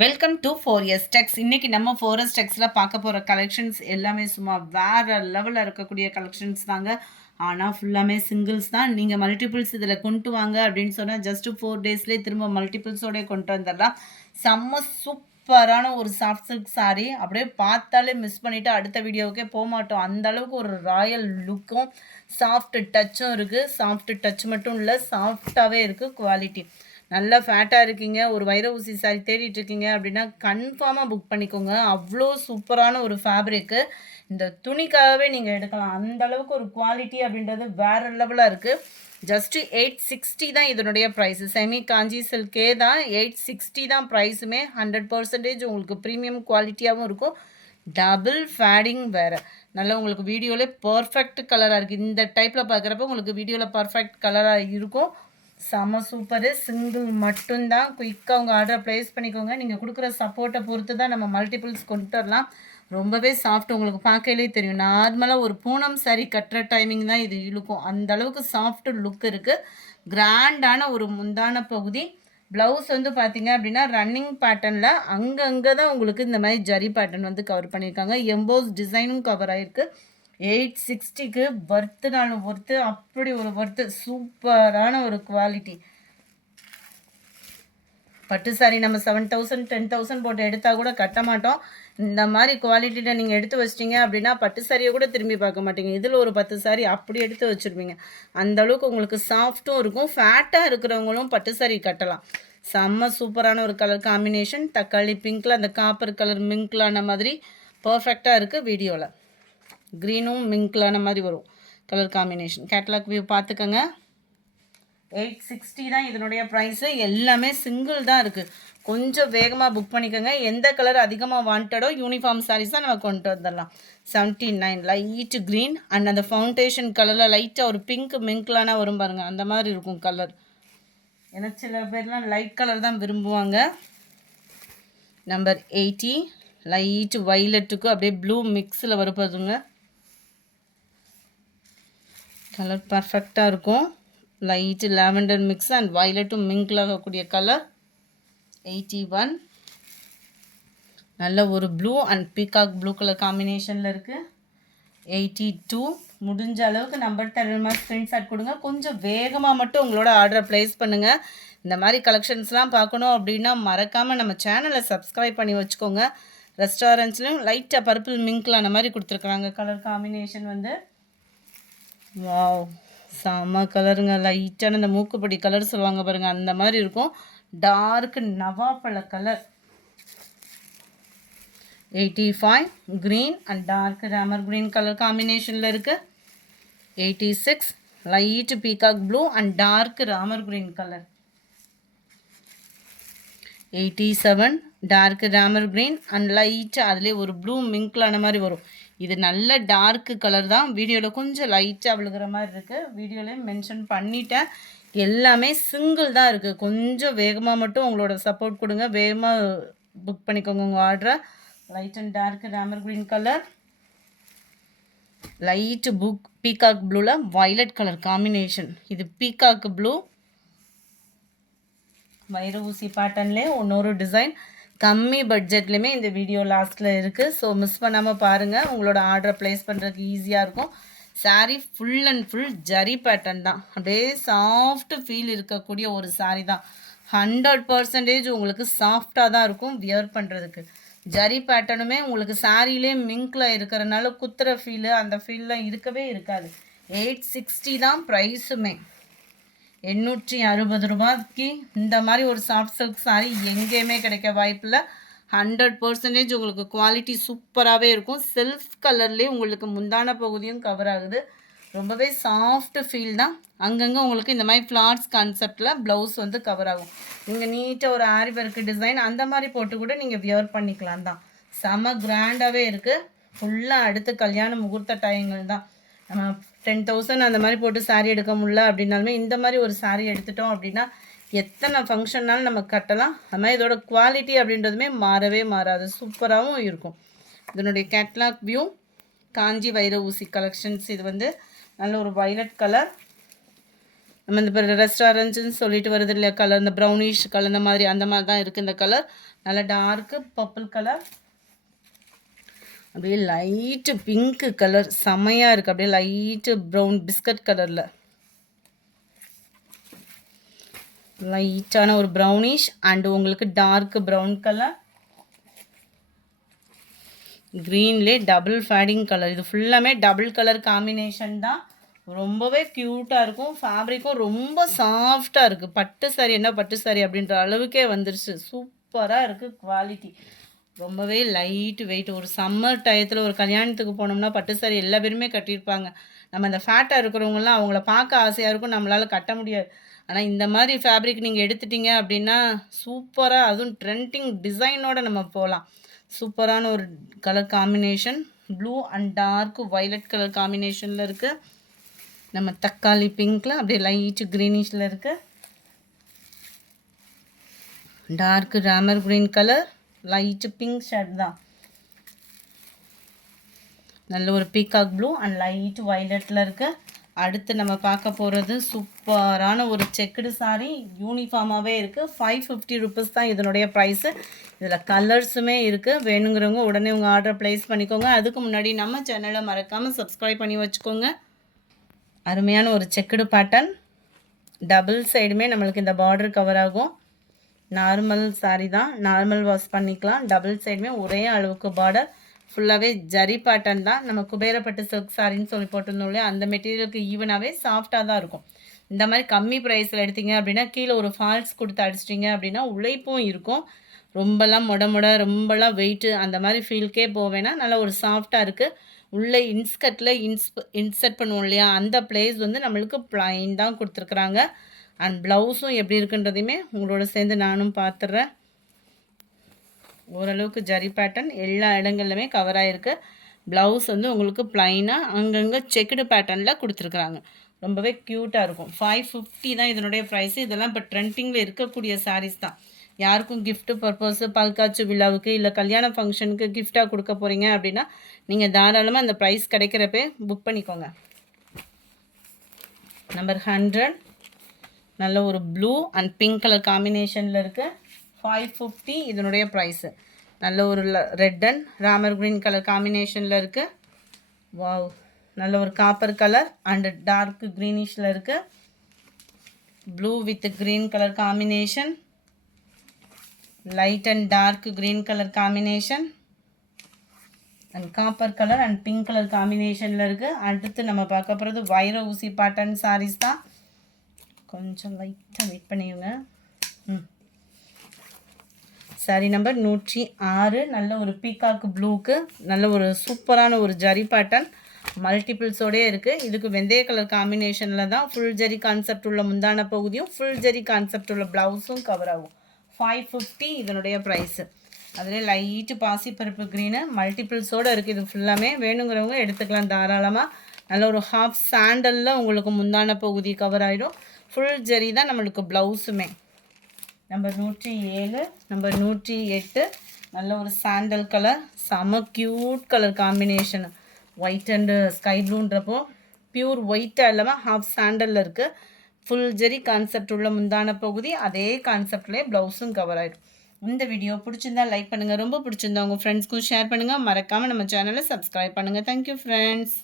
Welcome to 4S டெக்ஸ். இன்னைக்கு நம்ம 4S டெக்ஸில் பார்க்க போகிற கலெக்ஷன்ஸ் எல்லாமே சும்மா வேறு லெவலில் இருக்கக்கூடிய கலெக்ஷன்ஸ் தாங்க. ஆனால் ஃபுல்லாமே சிங்கிள்ஸ் தான். நீங்கள் மல்டிபிள்ஸ் இதில் கொண்டு வாங்க அப்படின்னு சொன்னால் ஜஸ்ட்டு 4 டேஸ்லேயே திரும்ப மல்டிபிள்ஸோடய கொண்டு வந்துடலாம். செம்ம சூப்பரான ஒரு சாஃப்ட் சில்க் சாரீ. அப்படியே பார்த்தாலே மிஸ் பண்ணிவிட்டு அடுத்த வீடியோவுக்கே போக மாட்டோம். அந்தளவுக்கு ஒரு ராயல் லுக்கும் சாஃப்ட் டச்சும் இருக்குது. சாஃப்ட் டச் மட்டும் இல்லை, சாஃப்டாகவே இருக்குது. குவாலிட்டி நல்லா ஃபேட்டாக இருக்கீங்க, ஒரு வைர ஊசி சாரி தேடிட்டு இருக்கீங்க அப்படின்னா கன்ஃபார்மாக புக் பண்ணிக்கோங்க. அவ்வளோ சூப்பரான ஒரு ஃபேப்ரிக்கு. இந்த துணிக்காகவே நீங்கள் எடுக்கலாம். அந்த அளவுக்கு ஒரு குவாலிட்டி அப்படின்றது வேறு லெவலாக இருக்குது. ஜஸ்ட்டு 860 தான் இதனுடைய ப்ரைஸு. செமி காஞ்சி சில்கே தான். 860 தான் ப்ரைஸுமே. 100% உங்களுக்கு ப்ரீமியம் குவாலிட்டியாகவும் இருக்கும். டபுள் ஃபேடிங் வேறு. நல்லா உங்களுக்கு வீடியோவிலே பர்ஃபெக்ட் கலராக இருக்குது. இந்த டைப்பில் பார்க்குறப்ப உங்களுக்கு வீடியோவில் பர்ஃபெக்ட் கலராக இருக்கும். செம சூப்பரு. சிங்கிள் மட்டும்தான். குயிக்காக உங்கள் ஆர்டரை ப்ளேஸ் பண்ணிக்கோங்க. நீங்கள் கொடுக்குற சப்போர்ட்டை பொறுத்து தான் நம்ம மல்டிபிள்ஸ் கொண்டு வரலாம். ரொம்பவே சாஃப்ட். உங்களுக்கு பார்க்கலே தெரியும். நார்மலாக ஒரு பூனம் சாரி கட்டுற டைமிங் தான் இது இழுக்கும். அந்தளவுக்கு சாஃப்ட் லுக் இருக்குது. கிராண்டான ஒரு முந்தான பகுதி. ப்ளவுஸ் வந்து பார்த்திங்க அப்படின்னா ரன்னிங் பேட்டர்னில் அங்கங்கே தான் உங்களுக்கு இந்த மாதிரி ஜரி பேட்டர்ன் வந்து கவர் பண்ணியிருக்காங்க. எம்போஸ் டிசைனும் கவர் ஆகிருக்கு. 860க்கு ஒர்த்துனாலும் ஒர்த்து. அப்படி ஒரு ஒர்த்து. சூப்பரான ஒரு குவாலிட்டி. பட்டு சாரி நம்ம 7000 10,000 போட்டு எடுத்தால் கூட கட்ட மாட்டோம். இந்த மாதிரி குவாலிட்டியில் நீங்கள் எடுத்து வச்சிட்டிங்க அப்படின்னா பட்டு சாரியை கூட திரும்பி பார்க்க மாட்டீங்க. இதில் ஒரு 10 சாரி அப்படி எடுத்து வச்சுருப்பீங்க. அந்தளவுக்கு உங்களுக்கு சாஃப்ட்டும் இருக்கும். ஃபேட்டாக இருக்கிறவங்களும் பட்டு சாரி கட்டலாம். செம்ம சூப்பரான ஒரு கலர் காம்பினேஷன். தக்காளி பிங்க்கில் அந்த காப்பர் கலர் மிங்க்லான மாதிரி பர்ஃபெக்டாக இருக்குது. வீடியோவில் க்ரீனும் மிங்க்லான மாதிரி வரும் கலர் காம்பினேஷன். கேட்லாக் வியூ பார்த்துக்கோங்க. 860 தான் இதனுடைய ப்ரைஸு. எல்லாமே சிங்கிள் தான் இருக்குது. கொஞ்சம் வேகமாக புக் பண்ணிக்கோங்க. எந்த கலர் அதிகமாக வாண்டடோ யூனிஃபார்ம் சாரீஸ் தான் நம்ம கொண்டு வந்துடலாம். 79 லைட் க்ரீன் அண்ட் அந்த ஃபவுண்டேஷன் கலரில் லைட்டாக ஒரு பிங்க் மிங்க்லான வரும் பாருங்கள். அந்த மாதிரி இருக்கும் கலர். ஏன்னா சில பேர்லாம் லைட் கலர் தான் விரும்புவாங்க. நம்பர் 80 லைட் வைலட்டுக்கு அப்படியே ப்ளூ மிக்ஸில் வருப்பதுங்க. கலர் பர்ஃபெக்டாக இருக்கும். லைட்டு லாவெண்டர் மிக்ஸ் அண்ட் வயலட்டும் மிங்கிள் ஆகக்கூடிய கலர். 81 நல்ல ஒரு blue and peacock blue colour காம்பினேஷனில் இருக்குது. 82 முடிஞ்ச அளவுக்கு நம்பர் தரமா ஸ்க்ரீன்ஷாட் கொடுங்க. கொஞ்சம் வேகமாக மட்டும் உங்களோட ஆர்டரை ப்ளேஸ் பண்ணுங்கள். இந்த மாதிரி கலெக்ஷன்ஸ்லாம் பார்க்கணும் அப்படின்னா மறக்காமல் நம்ம சேனலை சப்ஸ்கிரைப் பண்ணி வச்சுக்கோங்க. ரெஸ்டாரண்ட்ஸ்லையும் லைட்டாக பர்பிள் மிங்க்லான மாதிரி கொடுத்துருக்குறாங்க. கலர் காம்பினேஷன் வந்து வாவ் செம்ம கலருங்க. லைட்டான இந்த மூக்குப்பொடி கலர் சொல்லுவாங்க பாருங்கள், அந்த மாதிரி இருக்கும். டார்க் நவாப்பழ colour. 85 green and dark Ramar green colour காம்பினேஷனில் இருக்குது. 86 light peacock blue and dark Ramar green colour. 87 dark Ramar green and light அதுலேயே ஒரு ப்ளூ மிங்க்லான மாதிரி வரும். இது நல்ல டார்க்கு கலர் தான். வீடியோவில் கொஞ்சம் லைட்டாக விழுகிற மாதிரி இருக்குது. வீடியோலையும் மென்ஷன் பண்ணிட்டேன். எல்லாமே சிங்கிள் தான் இருக்குது. கொஞ்சம் வேகமாக மட்டும் உங்களோட சப்போர்ட் கொடுங்க. வேகமாக புக் பண்ணிக்கோங்க உங்கள் ஆர்டரை. Light and dark Ramar green colour. Light book peacock ப்ளூவில் வயலட் கலர் காம்பினேஷன். இது பீகாக் ப்ளூ வைர ஊசி பேட்டர்ன்லேயே இன்னொரு டிசைன். கம்மி பட்ஜெட்லேயுமே இந்த வீடியோ லாஸ்ட்டில் இருக்குது. ஸோ மிஸ் பண்ணாமல் பாருங்கள். உங்களோட ஆர்டரை ப்ளேஸ் பண்ணுறதுக்கு ஈஸியாக இருக்கும். Sari full and full zari pattern தான். அப்படியே சாஃப்ட் ஃபீல் இருக்கக்கூடிய ஒரு சாரீ தான். 100% உங்களுக்கு சாஃப்டாக தான் இருக்கும் வியர் பண்ணுறதுக்கு. ஜரி பேட்டர்னுமே உங்களுக்கு சாரிலே மிங்கில் இருக்கிறனால குத்துற ஃபீலு அந்த ஃபீல்லாம் இருக்கவே இருக்காது. 860 தான் ப்ரைஸுமே. 860 ரூபாய்க்கு இந்த மாதிரி ஒரு சாஃப்ட் சில்க் சாரீ எங்கேயுமே கிடைக்க வாய்ப்பில்லை. 100% உங்களுக்கு குவாலிட்டி சூப்பராகவே இருக்கும். செல்ஃப் கலர்லேயே உங்களுக்கு முந்தான பகுதியும் கவர் ஆகுது. ரொம்பவே சாஃப்ட் ஃபீல் தான். அங்கங்கே உங்களுக்கு இந்த மாதிரி ஃப்ளார்ஸ் கான்செப்டில் ப்ளவுஸ் வந்து கவர் ஆகும். நீங்கள் நீட்டாக ஒரு ஆரி ஒர்க் டிசைன் அந்த மாதிரி போட்டு கூட நீங்கள் வியர் பண்ணிக்கலாம் தான். செம கிராண்டாகவே இருக்குது. ஃபுல்லாக அடுத்து கல்யாண முகூர்த்த டைங்கள் தான். நம்ம 10,000 அந்த மாதிரி போட்டு சாரீ எடுக்க முடியல அப்படின்னாலுமே இந்த மாதிரி ஒரு சாரீ எடுத்துட்டோம் அப்படின்னா எத்தனை ஃபங்க்ஷன்னாலும் நம்ம கட்டலாம். அது மாதிரி இதோட குவாலிட்டி அப்படின்றதுமே மாறவே மாறாது. சூப்பராகவும் இருக்கும். இதனுடைய கேட்லாக் வியூ காஞ்சி வைர ஊசி கலெக்ஷன்ஸ். இது வந்து நல்ல ஒரு வயலட் கலர். நம்ம இந்த ரெஸ்டாரண்ட்ஸ்ன்னு சொல்லிட்டு வருது இல்லையா கலர், இந்த ப்ரௌனிஷ் கலர் அந்த மாதிரி தான் இருக்குது இந்த கலர். நல்ல டார்க்கு பர்பிள் கலர், அப்படியே லைட்டு பிங்க்கு கலர் செமையாக இருக்குது. அப்படியே லைட்டு ப்ரௌன் பிஸ்கட் கலரில் லைட்டான ஒரு ப்ரௌனிஷ் அண்டு உங்களுக்கு டார்க் ப்ரௌன் கலர், க்ரீன்லே டபுள் ஃபேடிங் கலர். இது ஃபுல்லாமே டபுள் கலர் காம்பினேஷன் தான். ரொம்பவே க்யூட்டாக இருக்கும். ஃபேப்ரிக்கும் ரொம்ப சாஃப்டாக இருக்குது. பட்டு சாரி என்ன பட்டு சாரி அப்படின்ற அளவுக்கே வந்துருச்சு. சூப்பராக இருக்குது குவாலிட்டி. ரொம்பவே லைட் வெயிட். ஒரு சம்மர் டயத்தில் ஒரு கல்யாணத்துக்கு போனோம்னா பட்டு சாரி எல்லா பேருமே கட்டியிருப்பாங்க. நம்ம அந்த ஃபேட்டாக இருக்கிறவங்களாம் அவங்கள பார்க்க ஆசையாக இருக்கும், நம்மளால் கட்ட முடியாது. ஆனால் இந்த மாதிரி ஃபேப்ரிக் நீங்கள் எடுத்துட்டீங்க அப்படின்னா சூப்பராக, அதுவும் ட்ரெண்டிங் டிசைனோட நம்ம போகலாம். சூப்பரான ஒரு colour combination. Blue and dark violet colour காம்பினேஷனில் இருக்குது. நம்ம தக்காளி பிங்க்கில் அப்படியே லைட்டு க்ரீனிஷில் இருக்குது. Dark Ramar green colour, light pink shade தான். நல்ல ஒரு பீகாக் ப்ளூ அண்ட் லைட் வைலட்டில் இருக்குது. அடுத்து நம்ம பார்க்க போகிறது சூப்பரான ஒரு செக்குடு சாரீ. யூனிஃபார்மாகவே இருக்குது. 550 ருபீஸ் தான் இதனுடைய ப்ரைஸு. இதில் கலர்ஸுமே இருக்குது. வேணுங்கிறவங்க உடனே உங்கள் ஆர்டர் ப்ளேஸ் பண்ணிக்கோங்க. அதுக்கு முன்னாடி நம்ம சேனலை மறக்காமல் சப்ஸ்கிரைப் பண்ணி வச்சுக்கோங்க. அருமையான ஒரு செக்குடு பேட்டர்ன். டபுள் சைடுமே நம்மளுக்கு இந்த பார்டர் கவர் ஆகும். நார்மல் சாரீ தான், நார்மல் வாஷ் பண்ணிக்கலாம். டபுள் சைடுமே ஒரே அளவுக்கு பார்டர். ஃபுல்லாகவே ஜரி பேட்டர்ன் தான். நம்ம குபேரப்பட்டு சில்க் சாரின்னு சொல்லி போட்டிருந்தோம் இல்லையா, அந்த மெட்டீரியலுக்கு ஈவனாகவே சாஃப்டாக தான் இருக்கும். இந்த மாதிரி கம்மி ப்ரைஸில் எடுத்தீங்க அப்படின்னா கீழே ஒரு ஃபால்ஸ் கொடுத்து அடிச்சிட்டிங்க அப்படின்னா உழைப்பும் இருக்கும். ரொம்பலாம் ரொம்பலாம் வெயிட்டு அந்த மாதிரி ஃபீல்கே போவேன்னா நல்லா ஒரு சாஃப்டாக இருக்குது. உள்ளே இன்ஸ்கட்டில் இன்சர்ட் பண்ணுவோம் இல்லையா, அந்த பிளேஸ் வந்து நம்மளுக்கு ப்ளைன் தான் கொடுத்துருக்குறாங்க. அண்ட் ப்ளவுஸும் எப்படி இருக்குன்றதையுமே உங்களோட சேர்ந்து நானும் பார்த்துட்றேன். ஓரளவுக்கு ஜரி பேட்டர்ன் எல்லா இடங்கள்லுமே கவர் ஆகிருக்கு. ப்ளவுஸ் வந்து உங்களுக்கு ப்ளைனாக அங்கங்கே செக்குடு பேட்டர்னில் கொடுத்துருக்குறாங்க. ரொம்பவே க்யூட்டாக இருக்கும். 550 தான் இதனுடைய ப்ரைஸு. இதெல்லாம் இப்போ ட்ரெண்டிங்கில் இருக்கக்கூடிய சாரீஸ் தான். யாருக்கும் கிஃப்ட்டு பர்பஸு, பல்காட்சி விழாவுக்கு இல்லை கல்யாண ஃபங்க்ஷனுக்கு கிஃப்டாக கொடுக்க போகிறீங்க அப்படின்னா நீங்கள் தாராளமாக அந்த ப்ரைஸ் கிடைக்கிறப்பே புக் பண்ணிக்கோங்க. நம்பர் 100 நல்ல ஒரு ப்ளூ அண்ட் பிங்க் கலர் காம்பினேஷனில் இருக்குது. 550 இதனுடைய ப்ரைஸு. நல்ல ஒரு red and Ramar green colour காம்பினேஷனில் இருக்குது. வாவ், நல்ல ஒரு காப்பர் கலர் அண்ட் டார்க் க்ரீனிஷில் இருக்குது. Blue with green colour combination, light and dark green colour combination and copper colour and pink colour காம்பினேஷனில் இருக்குது. அடுத்து நம்ம பார்க்க போகிறது வைர ஊசி பேட்டர்ன் சாரீஸ் தான். கொஞ்சம் லைட்டாக வெயிட் பண்ணிடுங்க. Sorry number 106. நல்ல ஒரு பீகாக் ப்ளூக்கு நல்ல ஒரு சூப்பரான ஒரு ஜரி பேட்டர்ன் மல்டிபிள்ஸோடே இருக்குது. இதுக்கு வெந்தய கலர் காம்பினேஷனில் தான் ஃபுல் ஜரி கான்செப்ட் உள்ள முந்தான பகுதியும் ஃபுல் ஜரி கான்செப்ட் உள்ள ப்ளவுஸும் கவர் ஆகும். 550 இதனுடைய ப்ரைஸு. அதில் லைட்டு பாசிப்பருப்பு க்ரீனு மல்டிபிள்ஸோடு இருக்குது. இது ஃபுல்லாமே வேணுங்கிறவங்க எடுத்துக்கலாம் தாராளமாக. நல்ல ஒரு ஹாஃப் சாண்டலில் உங்களுக்கு முந்தான பகுதி கவர் ஆகிடும். ஃபுல் ஜரி தான் நம்மளுக்கு ப்ளவுஸுமே. நம்பர் 107. நம்பர் 108 நல்ல ஒரு சாண்டல் கலர், செம cute colour combination. White and sky ப்ளூன்றப்போ பியூர் ஒயிட்டாக இல்லாமல் ஹாஃப் சாண்டலில் இருக்குது. ஃபுல் ஜெரி கான்செப்ட் உள்ள முந்தான பகுதி, அதே கான்செப்ட்லேயே ப்ளவுஸும் கவர் ஆகிடும். இந்த வீடியோ பிடிச்சிருந்தா லைக் பண்ணுங்கள். ரொம்ப பிடிச்சிருந்தா உங்கள் ஃப்ரெண்ட்ஸ்க்கும் ஷேர் பண்ணுங்கள். மறக்காமல் நம்ம சேனலை சப்ஸ்கிரைப் பண்ணுங்கள். Thank you friends.